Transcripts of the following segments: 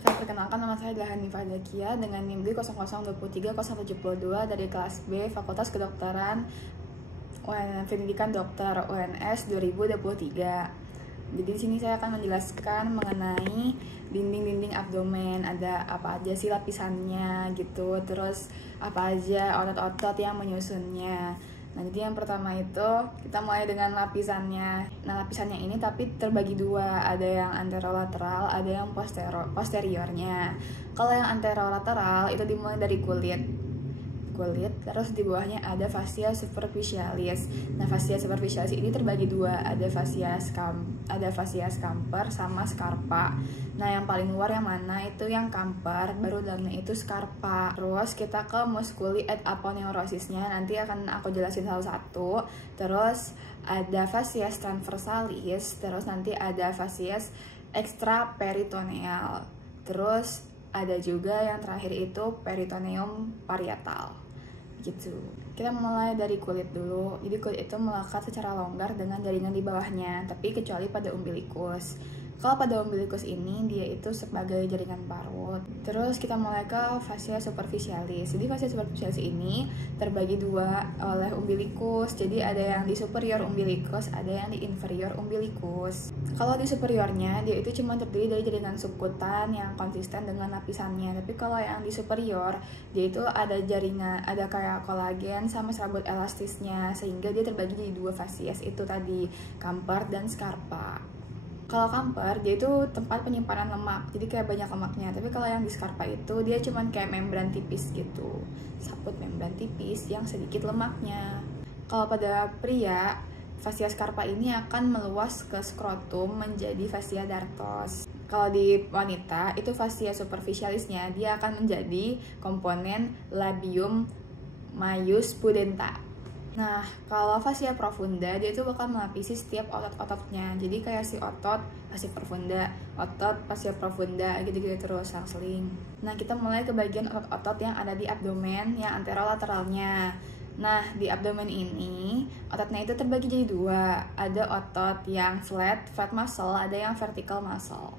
Saya perkenalkan, nama saya adalah Hanifah Zakia dengan NIM 0023072 dari kelas B Fakultas Kedokteran Pendidikan Dokter UNS 2023. Jadi di sini saya akan menjelaskan mengenai dinding-dinding abdomen, ada apa aja sih lapisannya gitu, terus apa aja otot-otot yang menyusunnya. Nah, jadi yang pertama itu kita mulai dengan lapisannya. Nah, lapisannya ini tapi terbagi dua, ada yang anterolateral, ada yang posteriornya. Kalau yang anterolateral itu dimulai dari kulit, terus di bawahnya ada fascia superficialis. Nah, fascia superficialis ini terbagi dua, ada fascia scamper sama scarpa. Nah, yang paling luar yang mana itu yang camper, baru dalamnya itu scarpa. Terus kita ke musculi et aponeurosisnya, nanti akan aku jelasin satu-satu. Terus ada fascia transversalis, terus nanti ada fascia extraperitoneal. Terus ada juga yang terakhir itu peritoneum parietal gitu. Kita mulai dari kulit dulu. Jadi kulit itu melekat secara longgar dengan jaringan di bawahnya, tapi kecuali pada umbilikus. Kalau pada umbilikus ini dia itu sebagai jaringan parut. Terus kita mulai ke fascia superficialis. Jadi fascia superficialis ini terbagi dua oleh umbilikus. Jadi ada yang di superior umbilikus, ada yang di inferior umbilikus. Kalau di superiornya dia itu cuma terdiri dari jaringan subkutan yang konsisten dengan lapisannya. Tapi kalau yang di superior dia itu ada jaringan, ada kayak kolagen sama serabut elastisnya, sehingga dia terbagi jadi dua fasies itu tadi, camper dan scarpa. Kalau camper dia itu tempat penyimpanan lemak, jadi kayak banyak lemaknya. Tapi kalau yang di scarpa itu dia cuman kayak membran tipis gitu, saput membran tipis yang sedikit lemaknya. Kalau pada pria, fascia scarpa ini akan meluas ke skrotum menjadi fascia dartos. Kalau di wanita itu fascia superficialisnya dia akan menjadi komponen labium maius pudenta. Nah, kalau fascia profunda dia itu bakal melapisi setiap otot-ototnya. Jadi kayak si otot fascia profunda, otot fascia profunda gitu-gitu terus selang-seling. Nah, kita mulai ke bagian otot-otot yang ada di abdomen yang anterolateralnya. Nah, di abdomen ini ototnya itu terbagi jadi dua. Ada otot yang flat muscle, ada yang vertical muscle.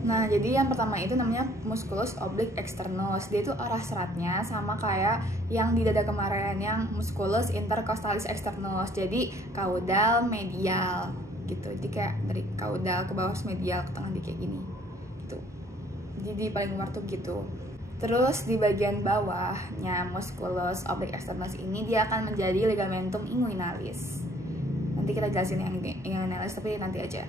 Nah, jadi yang pertama itu namanya musculus oblique externus. Dia itu arah seratnya sama kayak yang di dada kemarin, yang musculus intercostalis externus. Jadi kaudal medial gitu. Jadi kayak dari kaudal ke bawah medial ke tengah kayak gini. Gitu. Jadi paling luar tuh gitu. Terus di bagian bawahnya musculus oblique externus ini dia akan menjadi ligamentum inguinalis. Nanti kita jelasin yang inguinalis tapi nanti aja.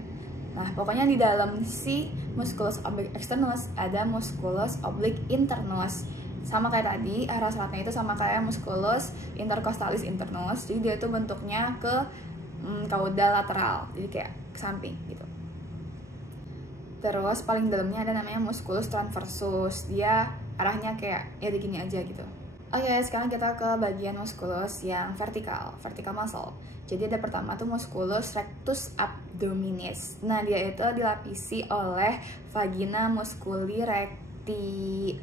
Nah, pokoknya di dalam si musculus oblique externus ada musculus oblique internus. Sama kayak tadi, arah seratnya itu sama kayak musculus intercostalis internus. Jadi dia itu bentuknya ke kaudal lateral, jadi kayak ke samping gitu. Terus paling dalamnya ada namanya musculus transversus. Dia arahnya kayak ya begini aja gitu. Oke, sekarang kita ke bagian musculus yang vertikal muscle. Jadi ada pertama tuh musculus rectus abdominis. Nah, dia itu dilapisi oleh vagina musculi recti.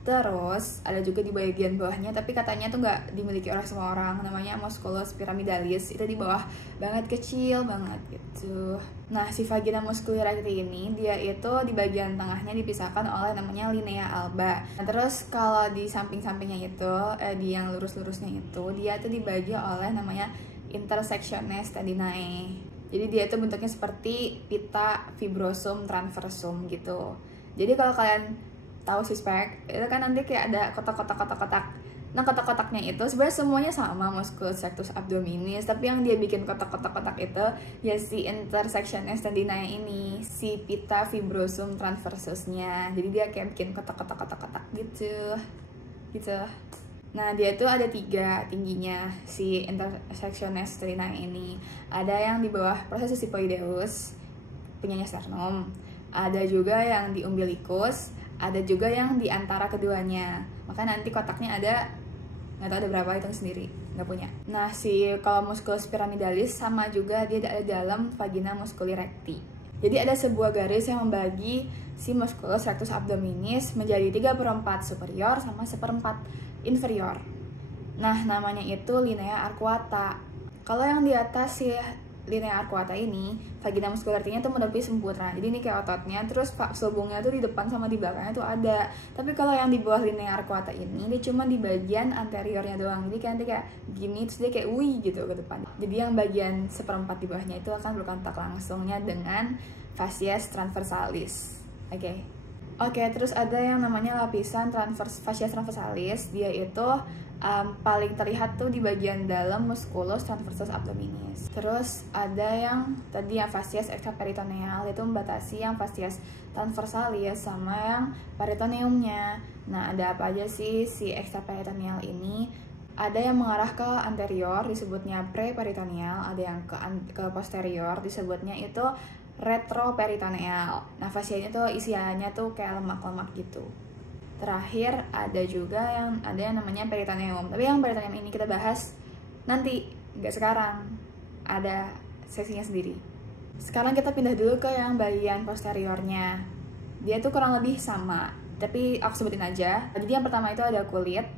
Terus ada juga di bagian bawahnya, tapi katanya tuh nggak dimiliki oleh semua orang. Namanya musculus pyramidalis. Itu di bawah banget, kecil banget gitu. Nah, si vagina musculi recti ini dia itu di bagian tengahnya dipisahkan oleh namanya linea alba. Nah, terus kalau di samping-sampingnya itu, di yang lurus-lurusnya itu, dia tuh dibagi oleh namanya intersectiones tendinae. Jadi dia itu bentuknya seperti pita fibrosum transversum gitu. Jadi kalau kalian tahu sispek itu kan nanti kayak ada kotak-kotak. Nah, kotak-kotaknya itu sebenarnya semuanya sama musculus rectus abdominis, tapi yang dia bikin kotak-kotak itu ya si intersectiones tendinae ini, si pita fibrosum transversusnya. Jadi dia kayak bikin kotak-kotak gitu. Nah, dia itu ada 3 tingginya si intersectiones tendinae ini. Ada yang di bawah processus sipoideus, punyanya sternum. Ada juga yang di umbilikus, ada juga yang di antara keduanya. Maka nanti kotaknya ada, nggak tahu ada berapa, hitung sendiri, nggak punya. Nah, si kalau musculus pyramidalis sama juga dia ada dalam vagina musculi recti. Jadi ada sebuah garis yang membagi si musculus rectus abdominis menjadi 3/4 superior sama 1/4 inferior. Nah, namanya itu linea arcuata. Kalau yang di atas si linea arcuata ini, vagina muscularity-nya tuh menutupi sempurna. Jadi ini kayak ototnya, terus sulbungnya tuh di depan sama di belakangnya tuh ada. Tapi kalau yang di bawah linea arcuata ini, dia cuma di bagian anteriornya doang. Jadi kayak gini, terus dia kayak wih gitu ke depan. Jadi yang bagian seperempat di bawahnya itu akan berkontak langsungnya dengan fascies transversalis. Oke, terus ada yang namanya lapisan fascies transversalis. Dia itu paling terlihat tuh di bagian dalam musculus transversus abdominis. Terus ada yang tadi yang fascies extraperitoneal, itu membatasi yang fascies transversalis sama yang peritoneumnya. Nah, ada apa aja sih si extraperitoneal ini? Ada yang mengarah ke anterior disebutnya preperitoneal, ada yang ke posterior disebutnya itu retroperitoneal. Nah, fascianya tuh isiannya tuh kayak lemak-lemak gitu. Terakhir ada juga yang namanya peritoneum. Tapi yang peritoneum ini kita bahas nanti, nggak sekarang. Ada sesinya sendiri. Sekarang kita pindah dulu ke yang bagian posteriornya. Dia tuh kurang lebih sama, tapi aku sebutin aja. Jadi yang pertama itu ada kulit.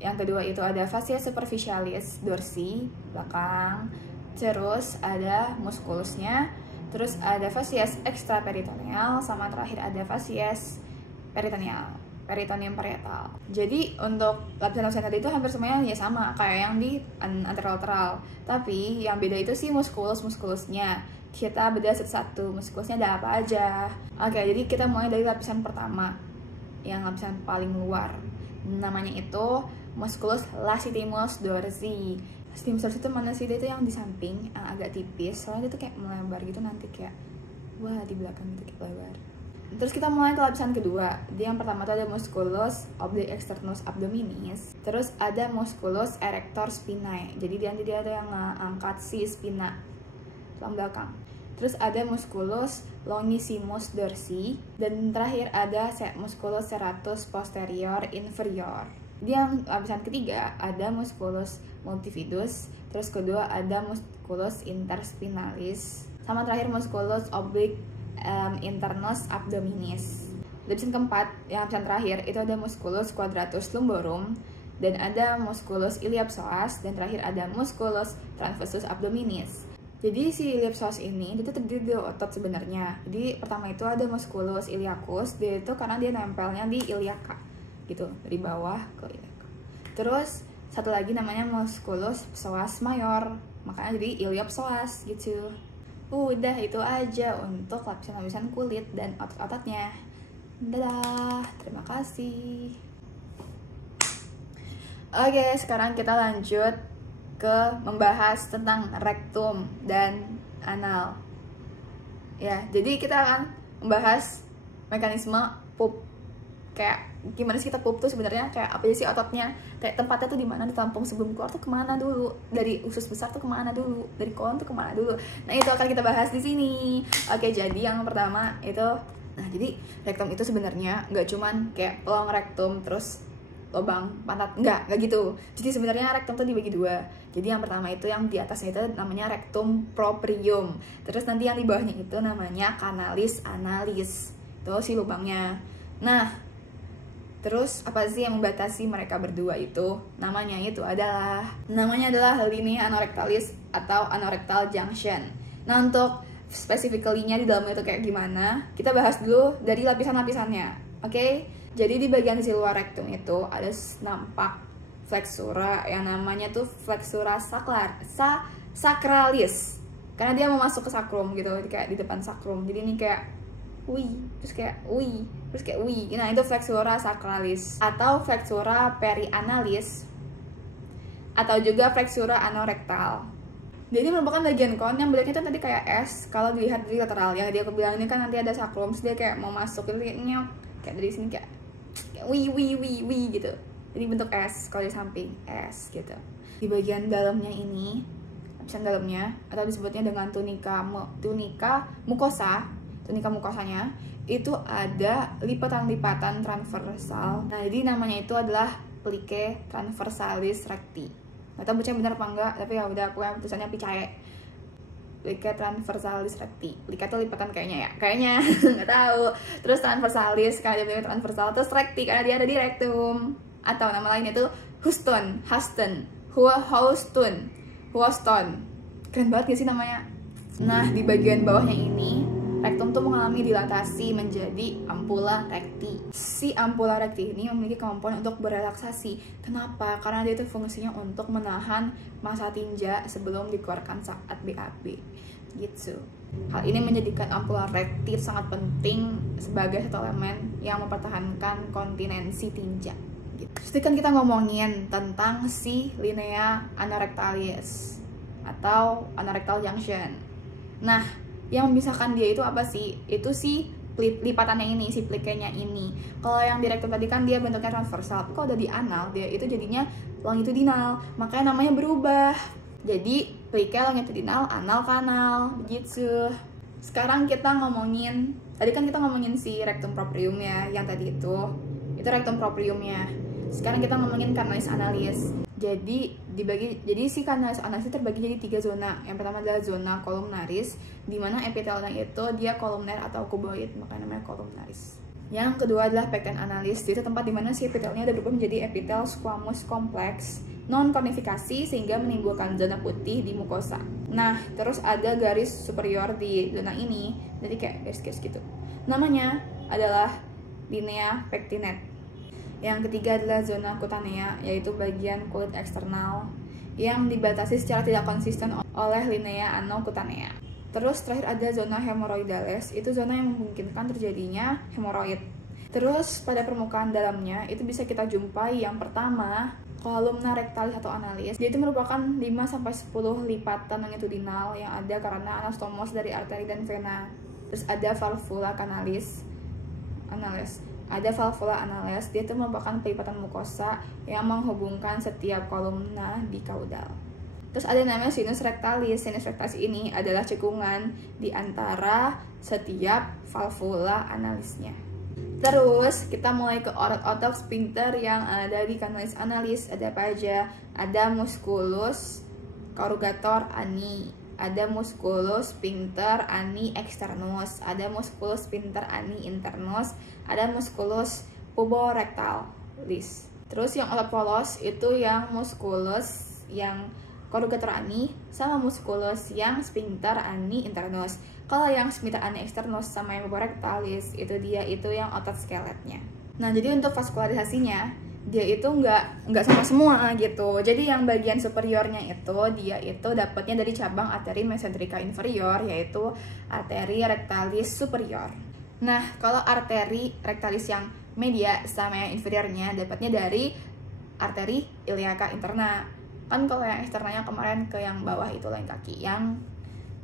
Yang kedua itu ada fascia superficialis dorsi belakang. Terus ada muskulusnya. Terus ada fascies extraperitoneal, sama terakhir ada fascies peritoneum parietal. Jadi untuk lapisan-lapisan tadi itu hampir semuanya ya sama kayak yang di anterolateral. Tapi yang beda itu sih muskulusnya. Kita bedah satu-satu, muskulusnya ada apa aja. Oke, jadi kita mulai dari lapisan pertama, yang lapisan paling luar. Namanya itu musculus lacetimus dorsi. Lacetimus dorsi itu mana sih? Dia itu yang di samping, yang agak tipis. Soalnya dia tuh kayak melebar gitu nanti kayak wah di belakang gitu kayak lebar. Terus kita mulai ke lapisan kedua. Dia yang pertama tuh ada musculus oblique externus abdominis. Terus ada musculus erector spinae. Jadi dia ada yang ngangkat si spina tulang belakang. Terus ada musculus longissimus dorsi. Dan terakhir ada musculus serratus posterior inferior. Di yang lapisan ketiga ada musculus multifidus. Terus kedua ada musculus interspinalis. Sama terakhir musculus oblique internus abdominis. Lapisan keempat, yang lapisan terakhir itu ada musculus quadratus lumborum, dan ada musculus iliopsoas, dan terakhir ada musculus transversus abdominis. Jadi si iliopsoas ini itu terdiri dari otot sebenarnya. Jadi pertama itu ada musculus iliacus, dia itu karena dia nempelnya di iliaca gitu, dari bawah ke iliaca. Terus satu lagi namanya musculus psoas mayor, makanya jadi iliopsoas gitu. Udah itu aja untuk lapisan-lapisan kulit dan otot-ototnya. Dadah, terima kasih. Oke, sekarang kita lanjut ke membahas tentang rektum dan anal. Ya, jadi kita akan membahas mekanisme pup. Kayak gimana sih kita pup tuh sebenarnya, kayak apa sih ototnya, kayak tempatnya tuh di mana, ditampung sebelum keluar tuh kemana dulu, dari usus besar tuh kemana dulu, dari kolon tuh kemana dulu. Nah itu akan kita bahas di sini. Oke, jadi yang pertama itu, nah jadi rektum itu sebenarnya nggak cuman kayak pelong rektum terus lubang pantat, nggak gitu. Jadi sebenarnya rektum tuh dibagi dua. Jadi yang pertama itu yang di atasnya itu namanya rectum proprium. Terus nanti yang di bawahnya itu namanya canalis analis. Itu si lubangnya. Nah, terus apa sih yang membatasi mereka berdua itu? Namanya adalah linea anorectalis atau anorectal junction. Nah, untuk specifically-nya di dalamnya itu kayak gimana? Kita bahas dulu dari lapisan-lapisannya. Oke? Jadi di bagian sisi luar rektum itu ada nampak flexura yang namanya tuh flexura sacralis. Karena dia mau masuk ke sacrum gitu, kayak di depan sacrum. Jadi ini kayak terus kayak nah itu flexura sacralis atau flexura perianalis atau juga flexura anorectal. Jadi merupakan bagian kon yang bentuknya itu tadi kayak S kalau dilihat dari lateral. Yang dia bilang ini kan nanti ada sacrum, dia kayak mau masuk itu nyok kayak dari sini kayak gitu. Jadi bentuk S kalau di samping S gitu. Di bagian dalamnya ini, lapisan dalamnya atau disebutnya dengan tunika mukosanya itu ada lipatan-lipatan transversal. Nah, jadi namanya itu adalah plique transversalis recti. Nggak tahu bacanya benar apa enggak, tapi ya udah aku yang tulisannya picaye. Plique transversalis recti. Plique itu lipatan kayaknya nggak tahu. Terus transversalis karena dia punya transversal, terus recti karena dia ada di rectum. Atau nama lainnya itu Houston. Keren Keren banget gak sih namanya? Nah, di bagian bawahnya ini, rektum tuh mengalami dilatasi menjadi ampula recti. Si ampula recti ini memiliki kemampuan untuk berelaksasi. Kenapa? Karena dia itu fungsinya untuk menahan massa tinja sebelum dikeluarkan saat BAB. Gitu. Hal ini menjadikan ampula recti sangat penting sebagai satu elemen yang mempertahankan kontinensi tinja. Gitu. Terus kan kita ngomongin tentang si linea anorectalis atau anorectal junction. Nah, yang memisahkan dia itu apa sih? Itu si lipatannya ini, si plikenya ini. Kalau yang di rektum tadi kan dia bentuknya transversal. Kalau udah di anal, dia itu jadinya longitudinal. Makanya namanya berubah. Jadi, pliknya longitudinal, anal kanal. Begitu. Sekarang kita ngomongin, tadi kan kita ngomongin si rectum proprium ya, yang tadi itu. Itu rectum propriumnya. Sekarang kita ngomongin canalis analis. Jadi si canalis analis terbagi jadi 3 zona. Yang pertama adalah zona columnaris, di mana epitelnya itu dia kolumner atau kuboid, makanya namanya columnaris. Yang kedua adalah pecten analis, itu tempat di mana si epitelnya udah berubah menjadi epitel squamous kompleks non kornifikasi sehingga menimbulkan zona putih di mukosa. Nah, terus ada garis superior di zona ini, jadi kayak garis-garis gitu. Namanya adalah linea pectinet. Yang ketiga adalah zona kutanea, yaitu bagian kulit eksternal yang dibatasi secara tidak konsisten oleh linea anokutanea. Terus terakhir ada zona hemoroidales, itu zona yang memungkinkan terjadinya hemoroid. Terus pada permukaan dalamnya itu bisa kita jumpai yang pertama kolumna rectalis atau analis. Dia itu merupakan 5-10 lipatan longitudinal yang ada karena anastomos dari arteri dan vena. Terus ada valvula canalis analis. Ada valvula anales, dia itu merupakan pelipatan mukosa yang menghubungkan setiap kolumna di kaudal. Terus ada namanya sinus rectalis. Sinus rectalis ini adalah cekungan di antara setiap valvula analisnya. Terus kita mulai ke otot sphincter yang ada di canalis analis. Ada apa aja? Ada musculus corrugator ani, ada musculus sphincter ani externus, ada musculus sphincter ani internus, ada musculus puborectalis. Terus yang otot polos itu yang musculus yang corrugator ani sama musculus yang sphincter ani internus. Kalau yang sphincter ani externus sama yang puborectalis itu yang otot skeletnya. Nah, jadi untuk vaskularisasinya dia itu nggak sama semua gitu. Jadi yang bagian superiornya itu dia itu dapatnya dari cabang arteri mesenterica inferior, yaitu arteri rectalis superior. Nah, kalau arteri rectalis yang media sama yang inferiornya dapatnya dari arteri iliaca interna. Kan kalau yang eksternanya kemarin ke yang bawah itu lain kaki, yang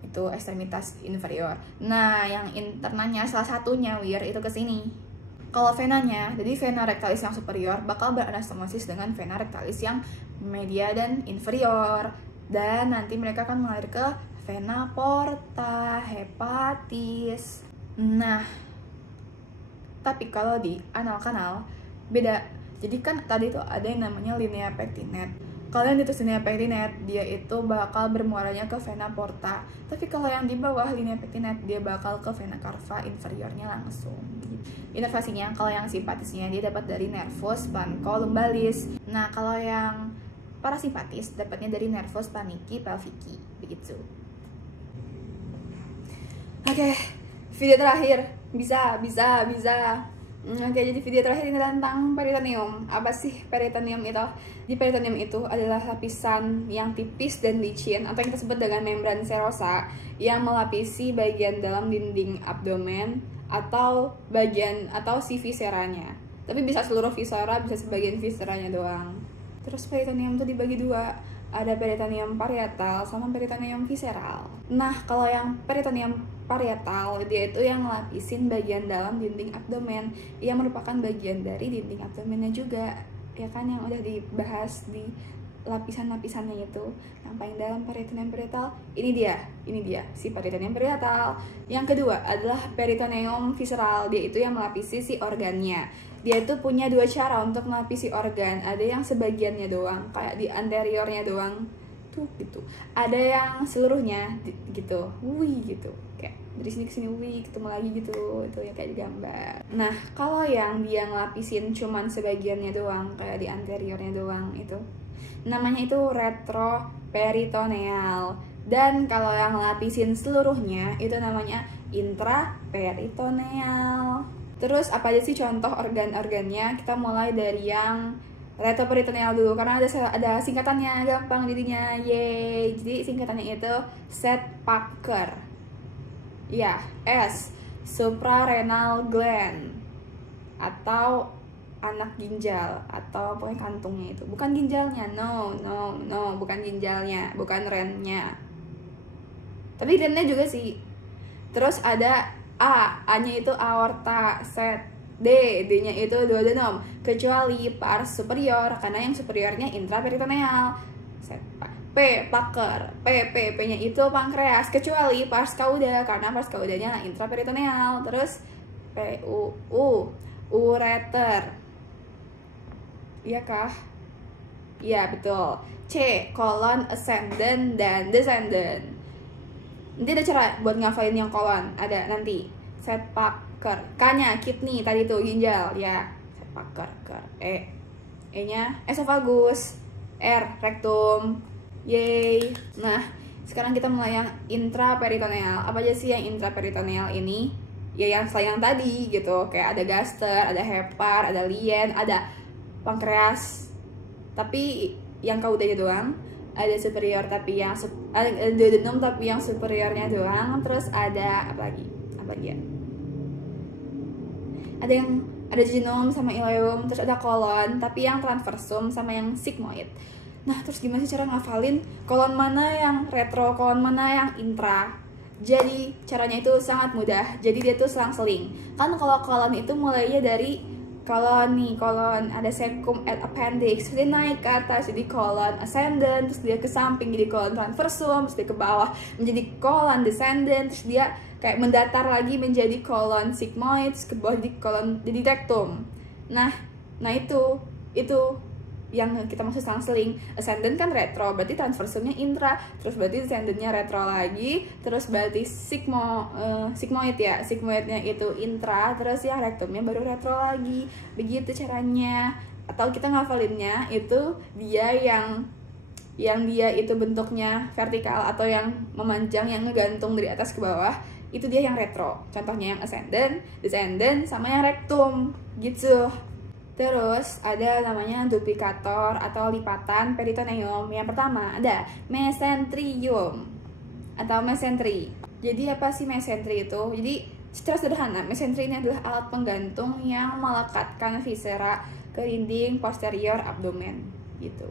itu ekstremitas inferior. Nah, yang internanya salah satunya itu ke sini. Kalau venanya, jadi vena rectalis yang superior bakal beranastomosis dengan vena rectalis yang media dan inferior. Dan nanti mereka akan mengalir ke vena porta, hepatis. Nah, tapi kalau di anal kanal, beda. Jadi kan tadi tuh ada yang namanya linea pectinet. Kalau yang di atas linea pectinet, dia itu bakal bermuaranya ke vena porta. Tapi kalau yang di bawah linea pectinet, dia bakal ke vena cava inferiornya langsung. Inervasinya, kalau yang simpatisnya dia dapat dari nervus plancolumbalis. Nah, kalau yang parasimpatis dapatnya dari nervus planici pelvici, begitu. Oke, video terakhir. Bisa. Oke, jadi video terakhir ini tentang peritoneum. Apa sih peritoneum itu? Di peritoneum itu adalah lapisan yang tipis dan licin atau yang kita sebut dengan membran serosa yang melapisi bagian dalam dinding abdomen atau si viseranya. Tapi bisa seluruh visera, bisa sebagian viseranya doang. Terus peritoneum itu dibagi dua. Ada peritoneum parietal sama peritoneum visceral. Nah, kalau yang peritoneum parietal, dia itu yang ngelapisin bagian dalam dinding abdomen, yang merupakan bagian dari dinding abdomennya juga, ya kan, yang udah dibahas di lapisan-lapisannya itu. Yang paling dalam peritoneum parietal, ini dia si peritoneum parietal. Yang kedua adalah peritoneum visceral, dia itu yang melapisi si organnya. Dia itu punya dua cara untuk melapisi organ. Ada yang sebagiannya doang, kayak di anteriornya doang tuh gitu. Ada yang seluruhnya gitu, gitu, kayak dari sini ke sini ketemu lagi gitu, itu ya kayak di gambar. Nah, kalau yang dia ngelapisin cuman sebagiannya doang, kayak di anteriornya doang, itu namanya itu retroperitoneal. Dan kalau yang lapisin seluruhnya itu namanya intraperitoneal. Terus apa aja sih contoh organ-organnya? Kita mulai dari yang retroperitoneal dulu karena ada singkatannya, gampang jadinya. Yeay. Jadi singkatannya itu Sedgwick. Ya, S suprarenal gland atau anak ginjal atau pokoknya kantungnya itu. Bukan ginjalnya, no, bukan ginjalnya, bukan rennya. Tapi rennya juga sih. Terus ada A-nya itu aorta, D, D-nya itu duodenum, kecuali pars superior karena yang superiornya intraperitoneal. P, Packer, P-nya itu pankreas, kecuali pars cauda karena pars caudanya intraperitoneal. Terus ureter. Iya kah? Iya betul. C, colon ascendant dan descendant. Nanti ada cara buat ngafalin yang kolon, ada nanti. Sedgwick. K-nya kidney, tadi tuh ginjal, ya. Sedgwick. E-nya esophagus. R, rectum. Yeay. Nah, sekarang kita mulai yang intraperitoneal. Apa aja sih yang intraperitoneal ini? Ya yang selain yang tadi gitu, kayak ada gaster, ada hepar, ada lien, ada pankreas. Tapi yang kaudanya doang. Ada superior tapi yang ada duodenum tapi yang superiornya doang. Terus ada apa lagi ya? Ada jejunum sama ileum. Terus ada kolon tapi yang transversum sama yang sigmoid. Nah terus gimana sih cara ngafalin kolon mana yang retro, kolon mana yang intra? Jadi caranya itu sangat mudah. Jadi dia tuh selang-seling. Kan kalau kolon itu mulainya dari kolon ada cecum et appendix, terus dia naik ke atas jadi kolon ascendant, terus dia ke samping jadi kolon transversum, terus dia ke bawah menjadi kolon descendant, terus dia kayak mendatar lagi menjadi kolon sigmoid, terus ke bawah jadi rectum. Nah itu yang kita maksud selang-seling. Ascendant kan retro, berarti transversumnya intra, terus berarti descendantnya retro lagi, terus berarti sigmoid ya, sigmoidnya itu intra, terus yang rectumnya baru retro lagi. Begitu caranya. Atau kita ngafalinnya itu dia yang dia itu bentuknya vertikal atau yang memanjang, yang ngegantung dari atas ke bawah, itu dia yang retro. Contohnya yang ascendant, descendant, sama yang rectum gitu. Terus ada namanya duplicator atau lipatan peritoneum. Yang pertama ada mesenterium atau mesentri. Jadi apa sih mesentri itu? Jadi secara sederhana, mesentri ini adalah alat penggantung yang melekatkan viscera ke dinding posterior abdomen gitu.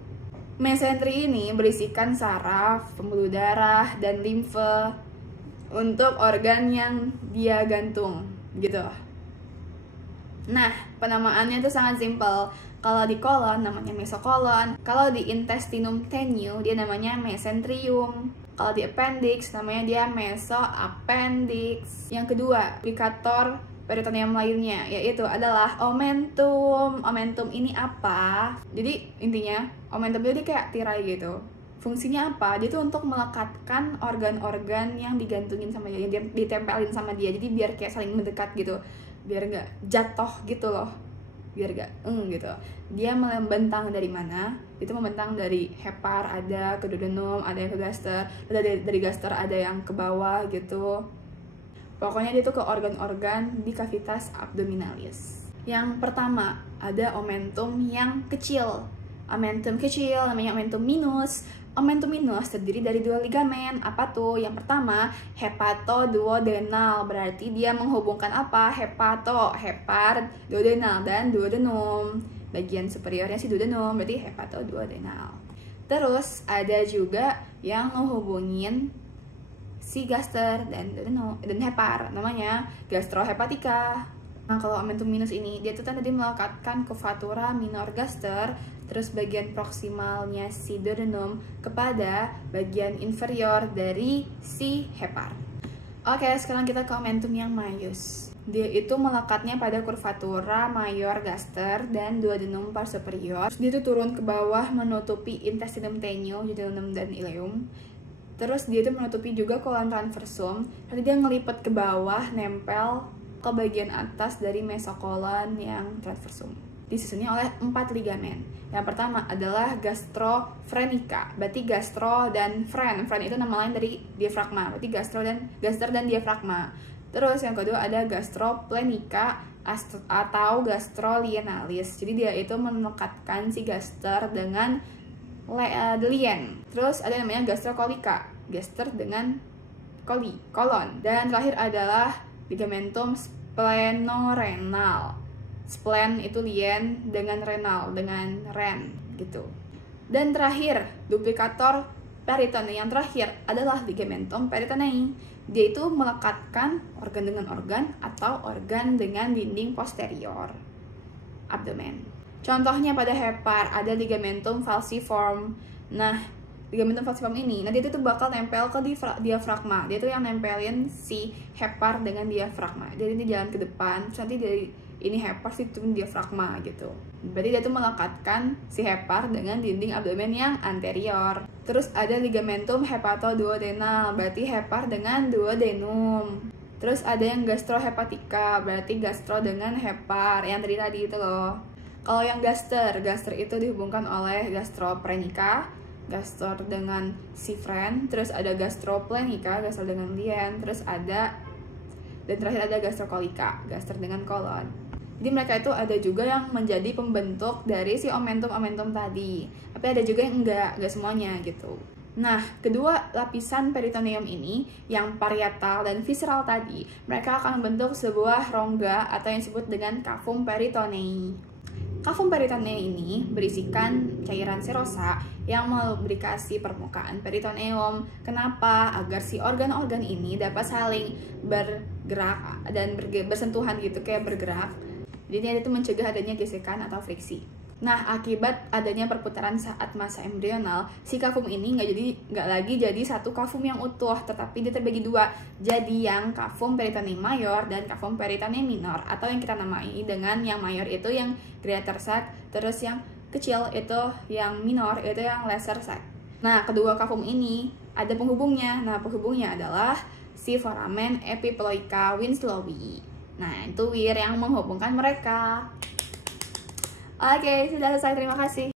Mesentri ini berisikan saraf, pembuluh darah, dan limfe untuk organ yang dia gantung gitu. Nah, penamaannya itu sangat simpel. Kalau di kolon namanya mesokolon, kalau di intestinum tenue dia namanya mesenterium, kalau di appendix namanya dia mesoappendix. Yang kedua, duplicator peritoneum lainnya yaitu adalah omentum. Omentum ini apa? Jadi intinya omentum itu kayak tirai gitu. Fungsinya apa? Dia tuh untuk melekatkan organ-organ yang digantungin sama dia, yang ditempelin sama dia. Jadi biar kayak saling mendekat gitu, biar nggak jatuh gitu loh, biar nggak gitu. Dia membentang dari mana? Itu membentang dari hepar, ada ke duodenum, ada yang ke gaster, ada dari gaster ada yang ke bawah gitu. Pokoknya dia tuh ke organ-organ di cavitas abdominalis. Yang pertama ada omentum yang kecil. Omentum kecil namanya omentum minus. Omentum minus terdiri dari 2 ligamen. Apa tuh? Yang pertama, hepatoduodenal. Berarti dia menghubungkan apa? Hepar, duodenal, dan duodenum. Bagian superiornya si duodenum, berarti hepatoduodenal. Terus ada juga yang menghubungin si gaster dan duodenum dan hepar, namanya gastrohepatika. Nah, kalau omentum minus ini, dia tuh tadi melekatkan curvatura minor gaster, terus bagian proksimalnya si duodenum kepada bagian inferior dari si hepar. Oke, sekarang kita ke omentum yang maius. Dia itu melekatnya pada curvatura major gaster dan duodenum pars superior. Dia tuh turun ke bawah menutupi intestinum tenue, jejunum, dan ileum. Terus dia tuh menutupi juga kolon transversum. Nanti dia ngelipet ke bawah, nempel ke bagian atas dari mesokolon yang transversum. disusunnya oleh 4 ligamen. Yang pertama adalah gastrofrenica, berarti gastro dan fren itu nama lain dari diafragma, berarti gaster dan diafragma. Terus yang kedua ada gastroplenica atau gastrolienalis, jadi dia itu melekatkan si gaster dengan lien. Terus ada namanya gastrocolica, gaster dengan kolon. Dan terakhir adalah ligamentum splenorenal. Splen itu lien dengan renal dengan ren gitu. Dan terakhir, duplikator peritoneum yang terakhir adalah ligamentum peritonei. Dia itu melekatkan organ dengan organ atau organ dengan dinding posterior abdomen. Contohnya pada hepar ada ligamentum falciform. Nah, ligamentum falciform ini nanti itu tuh bakal nempel ke diafragma. Dia tuh yang nempelin si hepar dengan diafragma. Jadi ini jalan ke depan, terus nanti dari ini hepar sih itu diafragma gitu. Berarti dia tuh melekatkan si hepar dengan dinding abdomen yang anterior. Terus ada ligamentum hepatoduodenal, berarti hepar dengan duodenum. Terus ada yang gastrohepatica, berarti gastro dengan hepar, yang tadi itu loh. Kalau yang gaster itu dihubungkan oleh gastroprenica, gaster dengan sifren, terus ada gastroplenica, gaster dengan lien, terus ada, dan terakhir ada gastrocolica, gaster dengan kolon. Jadi mereka itu ada juga yang menjadi pembentuk dari si omentum tadi, tapi ada juga yang enggak semuanya gitu. Nah, kedua lapisan peritoneum ini, yang parietal dan visceral tadi, mereka akan membentuk sebuah rongga atau yang disebut dengan cavum peritonei. Cavum peritonei ini berisikan cairan serosa yang melubrikasi permukaan peritoneum. Kenapa? Agar si organ-organ ini dapat saling bergerak dan bersentuhan gitu, kayak bergerak. Jadi itu mencegah adanya gesekan atau friksi. Nah, akibat adanya perputaran saat masa embrional, si cavum ini nggak lagi jadi satu cavum yang utuh, tetapi dia terbagi dua. Jadi yang cavum peritonei mayor dan cavum peritonei minor, atau yang kita namai dengan yang mayor itu yang greater sac, terus yang kecil itu yang minor itu yang lesser sac. Nah, kedua cavum ini ada penghubungnya. Nah, penghubungnya adalah si foramen epiploica winslowi. Nah, itu wir yang menghubungkan mereka. Oke, sudah selesai. Terima kasih.